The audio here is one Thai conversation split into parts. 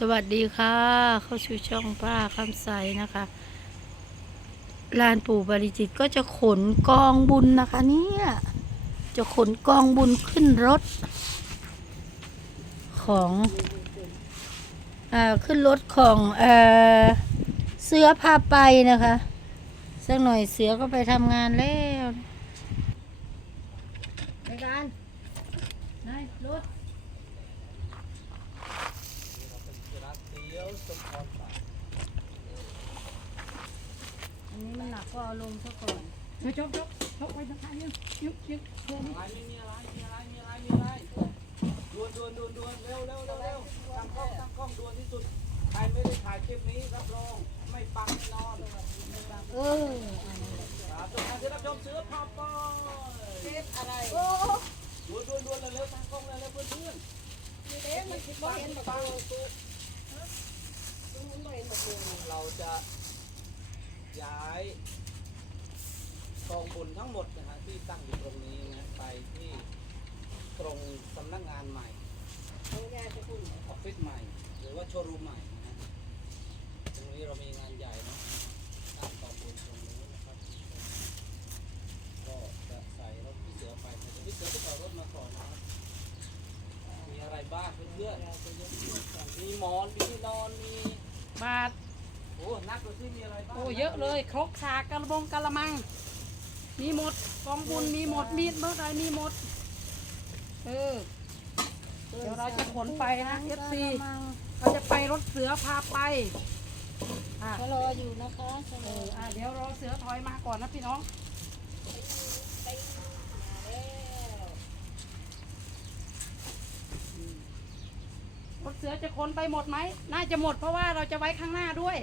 สวัสดีค่ะ เข้าสู่ช่องป้าคำใสนะคะ ลานปู่บริจิตก็จะขนกองบุญนะคะ เนี่ย จะขนกองบุญขึ้นรถ ของอขึ้นรถของเออเสือพาไปนะคะสักหน่อยเสือก็ไปทำงานแล้วในการนายรถ อันนี้มันหนักก็เอาลงซะก่อนยกยกยกยกไว้ทางซ้ายยึกยึกยึกเพื่อนี้อะไรไม่มีอะไร มีอะไร มีอะไร มีอะไรดวนดวนดวนดวนเร็วเร็วเร็วเร็วตั้งกล้องตั้งกล้องดวนที่สุด ใครไม่ได้ถ่ายคลิปนี้รับรอง ไม่ปังแน่นอนเออครับทุกท่านที่รับชมเสือพาปอยคลิปอะไรดวนดวนดวนเร็วเร็วตั้งกล้องเร็วเร็วเพื่อนเพื่อนเอ๊ะมันคิดว่าเห็น ปังเราจะย้ายกองบุญทั้งหมดนะฮะที่ตั้งอยู่ตรงนี้นะไปที่ตรงสำนักงานใหม่ออฟฟิศใหม่ หรือว่าโชว์รูมใหม่นะฮะตรงนี้เรามีงานใหญ่เนาะสร้งกองบุญตรงนี้นะครับก็จะใส่รถพี่เสือไปแต่พี่เสือต้อรถมาก่อนนะครับมีอะไรบ้างเพื่อนๆมีหมอนมีที่นอนมี บาท โอ้นักดูที่มีอะไรบ้างโอ้เยอะเลย ครกสากกระบงกระมัง มีหมดกองบุญมีหมดมีดเมื่อไรมีหมด เออ เดี๋ยวเราจะขนไปนะเอฟซีเราจะไปรถเสือพาไปอะก็รออยู่นะคะชะลเออออะเดี๋ยวรอเสือถอยมาก่อนนะพี่น้อง รถเสือจะขนไปหมดไหม น่าจะหมดเพราะว่าเราจะไว้ข้างหน้าด้วย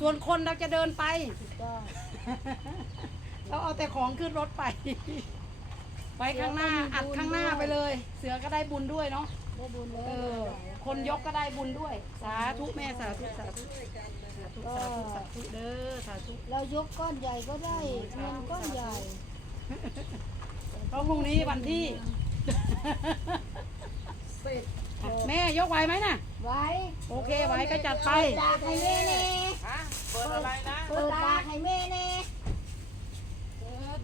ส่วนคนเราจะเดินไป ถูกต้องเราเอาแต่ของขึ้นรถไป ไว้ข้างหน้า อัดข้างหน้าไปเลย เสือก็ได้บุญด้วยเนาะ ได้บุญเลเอยอ คนยกก็ได้บุญด้วย สาธุแม่สาธุสาธุสาธุสาธุสาธุเด้อสาธุ เรายกก้อนใหญ่ก็ได้เงินก้อนใหญ่เพราะพรุ่งนี้วันที่ แม่ยกไหวไหมน่ะ ไว้โอเคไหวก็จัดไปปากให้แม่เน่ฮะเปิดอะไรนะเปิดปากให้แม่เน่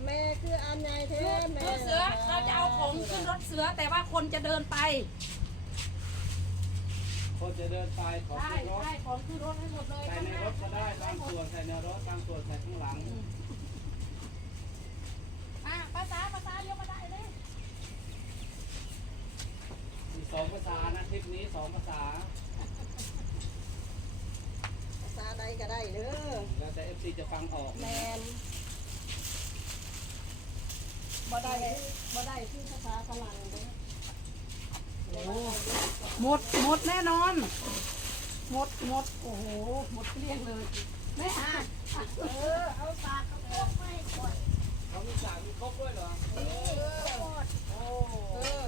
แม่คืออันใหญ่เท่แม่รถเสือเราจะเอาของขึ้นรถเสือแต่ว่าคนจะเดินไปคนจะเดินไปขอใช่ขึ้นรถใช่ของขึ้นรถให้หมดเลยใส่ในรถก็ได้บางส่วนใส่ในรถบางส่วนใส่ข้างหลัง อะภาษาภาษายกมาได้เลย มี สองภาษานะคลิปนี้สองภาษา ภาษาใดก็ได้เด้อแล้วแต่เอฟซีจะฟังออกแมนบ่ได้บ่ได้คือภาษาฝรั่งเด้อหมดหมดแน่นอน หมดหมดโอ้โห หมดเกลี้ยงเลยแม่อะเออเอาปากเอาพวกไม่ปล่อยเขามีสากมีครบด้วยเหรอ นี่หมดโอ้ เออ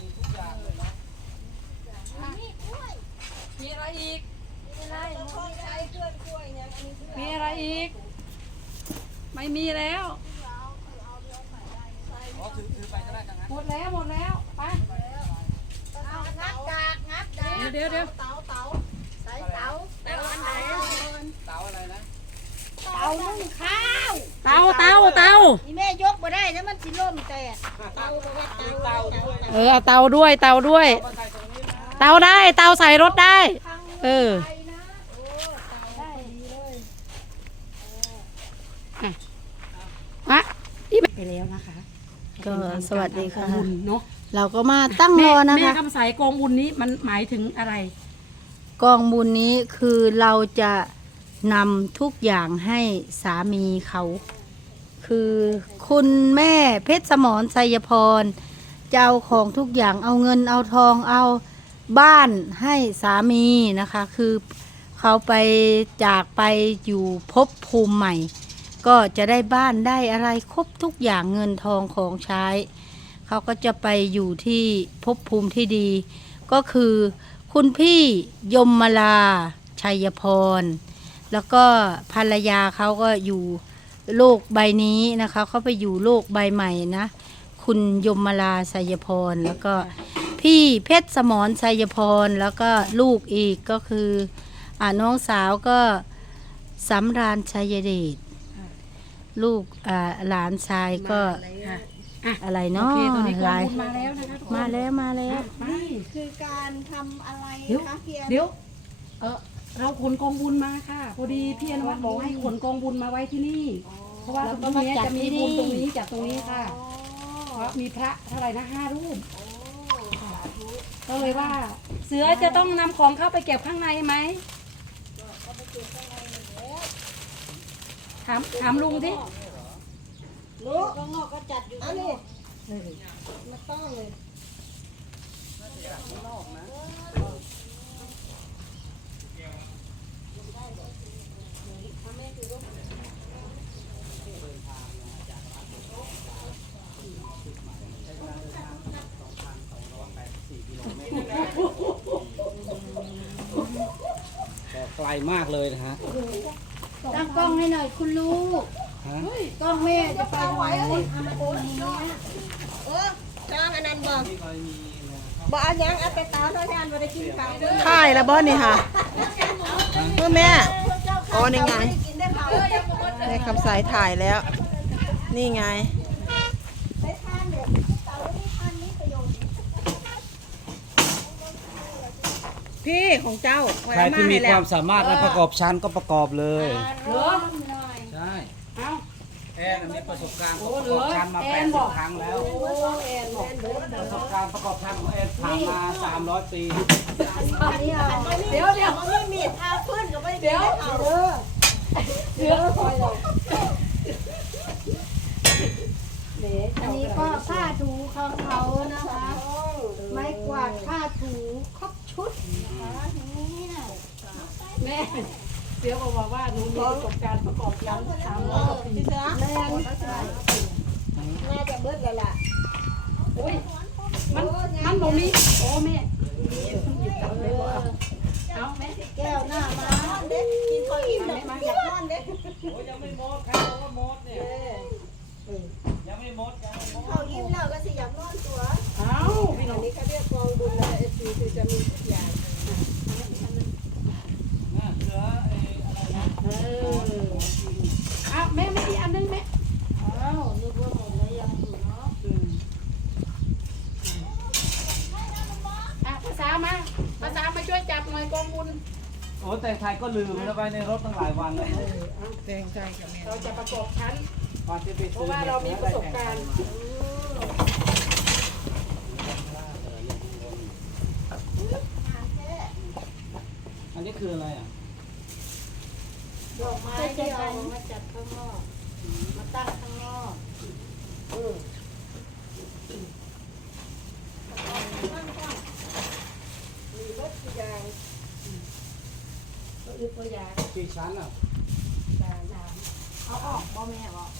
มีทุกอย่างเลยเนาะ นี่กล้วย มีอะไรอีก มีอะไรหมดใจเคลื่อนกล้วยเนี่ยอันนี้คือมีอะไรอีก ไม่มีแล้ว อ๋อถือถือไปก็ได้จังนั้นหมดแล้วหมดแล้วไปเอางัดกากงัดกากเดี๋ยวเดี๋ยวเตาเตาใส่เตาเตาอันไหนเตาอะไรนะเตานึ่งข้าวเตาเตาเตานี่แม่ยกมาได้นะมันสิล่มแต่เตาบอกว่ามีเตาเตาด้วยนะเออเอาเตาด้วยเตาด้วยมาใส่ตรงนี้นะ เตาได้ เตาใส่รถได้ เออไปนะโอ้เตาได้ดีเลยอะอีไปแล้วนะคะก็สวัสดีค่ะกองบุญเนาะเราก็มาตั้งรแม่อนะแม่คะ คำสายกองบุญนี้มันหมายถึงอะไร กองบุญนี้คือเราจะนำทุกอย่างให้สามีเขา คือคุณแม่เพชรสมรไสยพรจะเอาของทุกอย่างเอาเงินเอาทองเอา บ้านให้สามีนะคะ คือเขาไปจากไปอยู่ภพภูมิใหม่ ก็จะได้บ้านได้อะไรครบทุกอย่างเงินทองของใช้ เขาก็จะไปอยู่ที่ภพภูมิที่ดี ก็คือคุณพี่ยมมาลาชัยพร แล้วก็ภรรยาเขาก็อยู่โลกใบนี้นะคะ เขาไปอยู่โลกใบใหม่นะ คุณยมมาลาชัยพรแล้วก็ พี่เพชรสมรชัยพรแล้วก็ลูกอีกก็คืออ่าน้องสาวก็สำราญชัยเดชลูกอ่าหลานชายก็ค่ะอะอะไรโอเนาะเคตอนนี้กหองลายบุญมาแล้วนะคะทุกคนมาแล้วมาแล้วไปคือการทำอะไรเดี๋ยวคะพี่แอนเดี๋ยวเออเราขนกองบุญมาค่ะพอดีพี่อนวัฒน์บอกให้ขนกองบุญมาไว้ที่นี่ เพราะว่าตรงนี้จะมีบุญตรงนี้จากตรงนี้ค่ะเพราะมีพระเท่าไหร่นะห้ารูป ก็เลยว่า เสือจะต้องนำของเข้าไปเก็บข้างในไหมถามถามลุงดิรู้ข้างนอกก็จัดอยู่อันนี้มาต้องเลย ลมากเลยนะฮะตั้งกล้องให้หน่อยคุณลูกฮะกล้องแม่จะไปทางไหนเออจ้างอันนั้นบอกที่เคยมีนะบ่เอาหยังเอาไปตาด้วยกันบ่ได้กินข้าวเด้อถ่ายแล้วบ่นี่ค่ะเพื่อแม่อ๋อนี่ไงม่ด้กินได้ข้าวในคำสายถ่ายแล้ว นี่ไง ได้ทานเนี่ยเตาที่ทานนี้ประโยชน์ พี่ของเจ้าไว้ใครที่มีให้คแล้ววามสามารถและประกอบชั้นก็ประกอบเลย เหรอใช่เอ้า แอนมีประสบการณ์โอ้ประเหรกออบชั้นมาแอแปนดบสิอบกครั้งแล้ว โอ้แอนแอนเบิดประสบการณ์ประกอบชั้นของแอนผ่านมา300ปีเดี๋ยวเดี๋ยวมันไม่มีทาพื้นก็ไม่ได้กินได้ข้าวเด้อเสือคอยเราอันนี้ก็ผ้าถูของเขานะคะ ไม้กวาดผ้าถูครบ ชุดนะคะนี่นะแม่เสือบอกว่าหนูมีประสบการณ์ประกอบชั้นสามร้อยกว่าปีพี่เสือแม่นน่าจะเบิดแล้วล่ะโอ้ยมันมันบ่มีโอ้แม่หยิบจับเลยว่าเอาแม่ แก้วหน้ามาเด็กกินข้าวอิ่มแล้วอยากนอนเด็ก โอ้ยังไม่หมดใครบอกว่าหมดเนี่ยยังไม่หมดยังไม่หมด ข้าวอิ่มแล้วก็สิอยากนอนตัว เอาพี่น้ อั อน ง นี้เขาเรียกกองบุญแล้วเอฟซีคือจะมีทุกอย่าง น่ะเหลือไอ้อะไรนะ เออเอาแม่ไม่อีกอันนึงแม่ อ้าวนึกว่าหมดแล้วยังอยู่เนาะ อะภาษามาภาษามาช่วยจับหน่อยกองบุญ โอ้แต่ไทย ก็ลืมแล้วไปในรถตั้งหลายวันแล้วแตงใจกับแม่เราจะประกอบชั้นตอนที่ไปเพซื้อราะว่าเรามีประสบการณ์อันนี้คืออะไรอะดอกไม้ที่เอามาจัดข้างนอก มาตั้งข้างนอกมีรถทุกอย่าง ก็ อึดตัวอย่างกี่ชั้นอะเอาออกบ่แม่บอก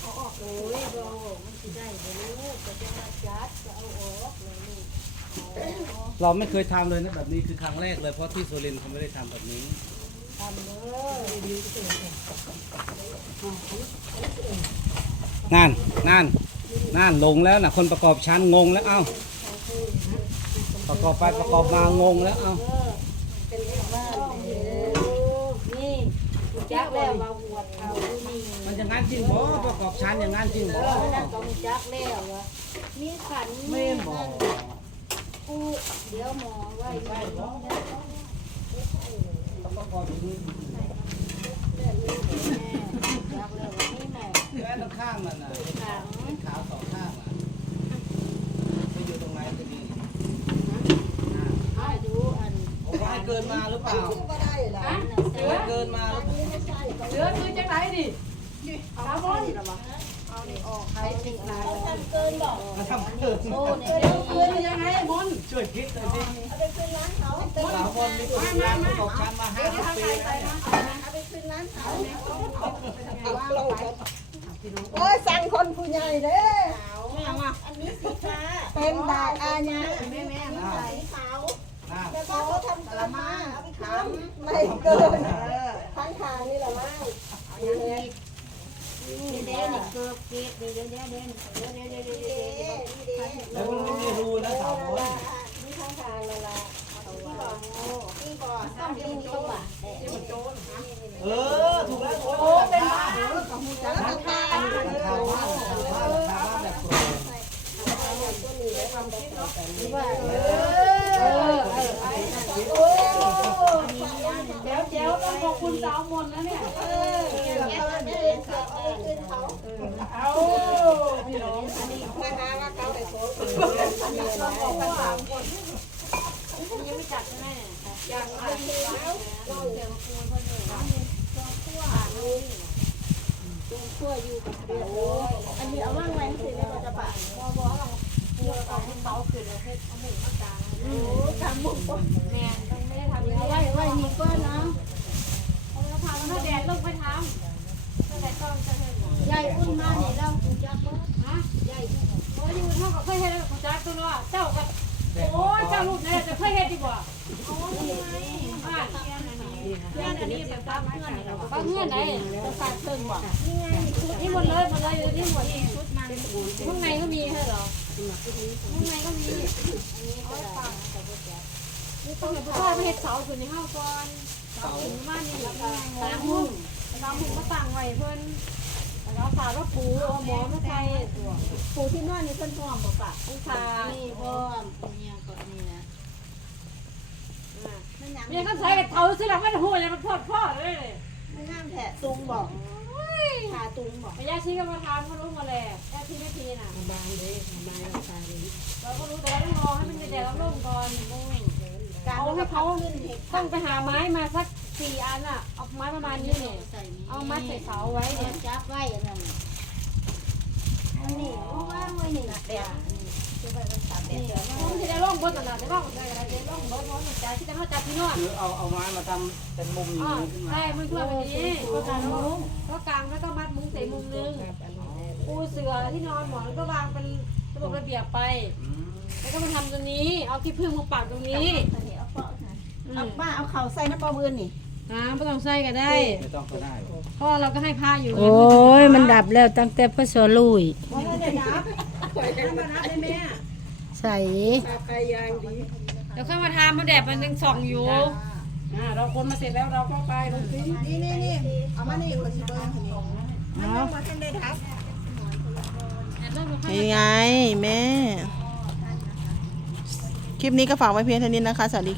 เอาออกโอ้ยเรามันสิได้บ่ลูกก็จะมาจัดจะเอาออกเลยลูกอ๋อเราไม่เคยทำเลยนะแบบนี้คือครั้งแรกเลยเพราะที่สุรินทร์เขาไม่ได้ทำแบบนี้ ทำเลยนั่นนั่นนั่นลงแล้วนะคนประกอบชั้นงงแล้วเอ้าประกอบไปประกอบมางงแล้วเอ้าเป็นเลขบ้านนี่ จักแล้วว่าหัวเขานี่มันอย่างนั้นจริงบ่ประกอบชั้นอย่างนั้นจริงบ่นั่นก็มีจักแล้ววะมีขันไม่นบ่กูเดี๋ยวหมอไว้ไว้เนาะประกอบอย่างนี้จักแล้วว่ามีหมอแค่ข้างนั่นน่ะขังเป็นขาวสองข้างอะไปอยู่ตรงไหนจะดี ให้ดูอัน ผมว่าให้เกินมาหรือเปล่าคือบ่ได้เหรออะเสือเกินมาหรือเปล่านี่ไม่ใช่ก็เสือคือจังไหนดิเอาบอลใช้ติดลายทำเกินบอกมาทำเกินโอ้เนี่ยเสือยังไงบอลช่วยคิดหน่อยสิเอาไปคืนร้านเขาเต็มสาวคนมีประสบการณ์ประกอบชั้นมาห้าสิบปีแล้วเนี่ยเอาไปคืนร้านเขาเอาลงกันโอ้ยสั่งคนผู้ใหญ่เด้ออันนี้สีฟ้าเป็นดากอาญาแม่แม่สีขาว น่า แต่ว่า เขาทำเกินมาเอาไปทำไม่เกินทั้งทางนี่แหละมั้งนี่เด้นี่เกือบเก็บนี่เด้เด้เด้เด้เด้เด้เด้นี่เด้เด้นี่เด้แล้วมันไม่มีรูนะเสาเดี๋ยวเดี๋ยวต้องขอบคุณสาวมนต์นะเนี่ย เอาพี่น้อง อันนี้เอาว่างไว้สิได้บ่จะปะบ่บ่เอาปูเอาให้เขาขึ้นแล้วเฮ็ดเอาหมูมากลางโอ้กางหมูบ่แม่ต้องไม่ได้ทำอย่างนี้ไว้ไว้นี่ก่อนเนาะ ถ้าแดดลงไปท ใหญ่อุ่นมานี่เราปูจักบ่ำฮะใหญ่โอ้ยอยู่เท่ากับเคยเฮ็ดกับจ้าตัวว่าเจ้ากับโอ้ยเจ้าลูกเนี่ยจะเคยเฮ็ดดีกว่าบ้านเพื่อนอันนี้เป็นตามเพื่อนบ้าน เพื่อนไหนจะฝากเติมบ่นี่หมดเลยหมดเลยนี่หมดองชุดมันข้างในก็มีให้เหรอข้างในก็มีเอาฝากนี่ต้องให้พ่อไปเฮ็ดเสาขึ้นในห้องก่อนเสาขึ้นบ้านนี่สามมุ้งสามมุ้งมาตั้งไว้เพิ่นแล้วฝากว่าปูเอาหมอมาใส่ปูที่นอนนี่เพิ่นพร้อมบ่ปะผู้ชานี่พร้อมเนี่ยก็นี่นะมันยังเมียก็ใส่เท้าสิหลังไม่หัวยังมันพอดพ่อเลย มันงามแท้ตุงบอกขาตุงบอกไปย่าชี้ก็มาทำก็รู้มาเลยย่าชี้ไม่ทีน่ะบางเลยบางเราก็รู้แต่เราต้องรอให้มันแดดร่มก่อนการเอาให้เขาขึ้นเห็ดต้องไปหาไม้มาสักสี่อันอะเอาไม้ประมาณนี้เนี่ยเอามัดใส่เสาไว้เนี่ยจับไว้อันนั้นอันนี้เอาวางไว้นี่นะแบบจะไปเป็นสามแบบผมจะได้ร่มบนตลาดได้ร่มได้ได้ร่มบนบนใจที่จะเข้าใจพี่นวดคือเอาเอาไม้มาทำเป็นมุมอย่างอ๋อนี้ขึ้นมา ใช่มือเพื่อนแบบนี้ก็กางมุ้งก็กางแล้วก็มัดมุ้งใส่มุมนึงปูเสือที่นอนหมอนก็วางเป็นระบบระเบียบไป อืมแล้วก็มาทำตรงนี้ เอาที่พึ่งมาปักตรงนี้อันนี้เอาเปาะนะเอาป้าเอาเข่าใส่น้ำปลาบืนนี่อ่าไม่ต้องใส่ก็ได้ไม่ต้องก็ได้หรอกเพราะเราก็ให้ผ้าอยู่โอ้ยมันดับแล้วตั้งแต่พศลุย ว่าเราจะนับข่อยกันมานับได้แม่ ใส่ใครยางดีเดี๋ยวค่อยมาทำมาแดดมันยังส่องอยู่อ่าเราคนมาเสร็จแล้วเราก็ไปลงสินี่นี่นี่เอามานี่ข่อยสิเบิ่งให้นี่มันยังมาทันได้ทับนี่ไงแม่ คลิปนี้ก็ฝากไว้เพียงเท่านี้นะคะ สวัสดี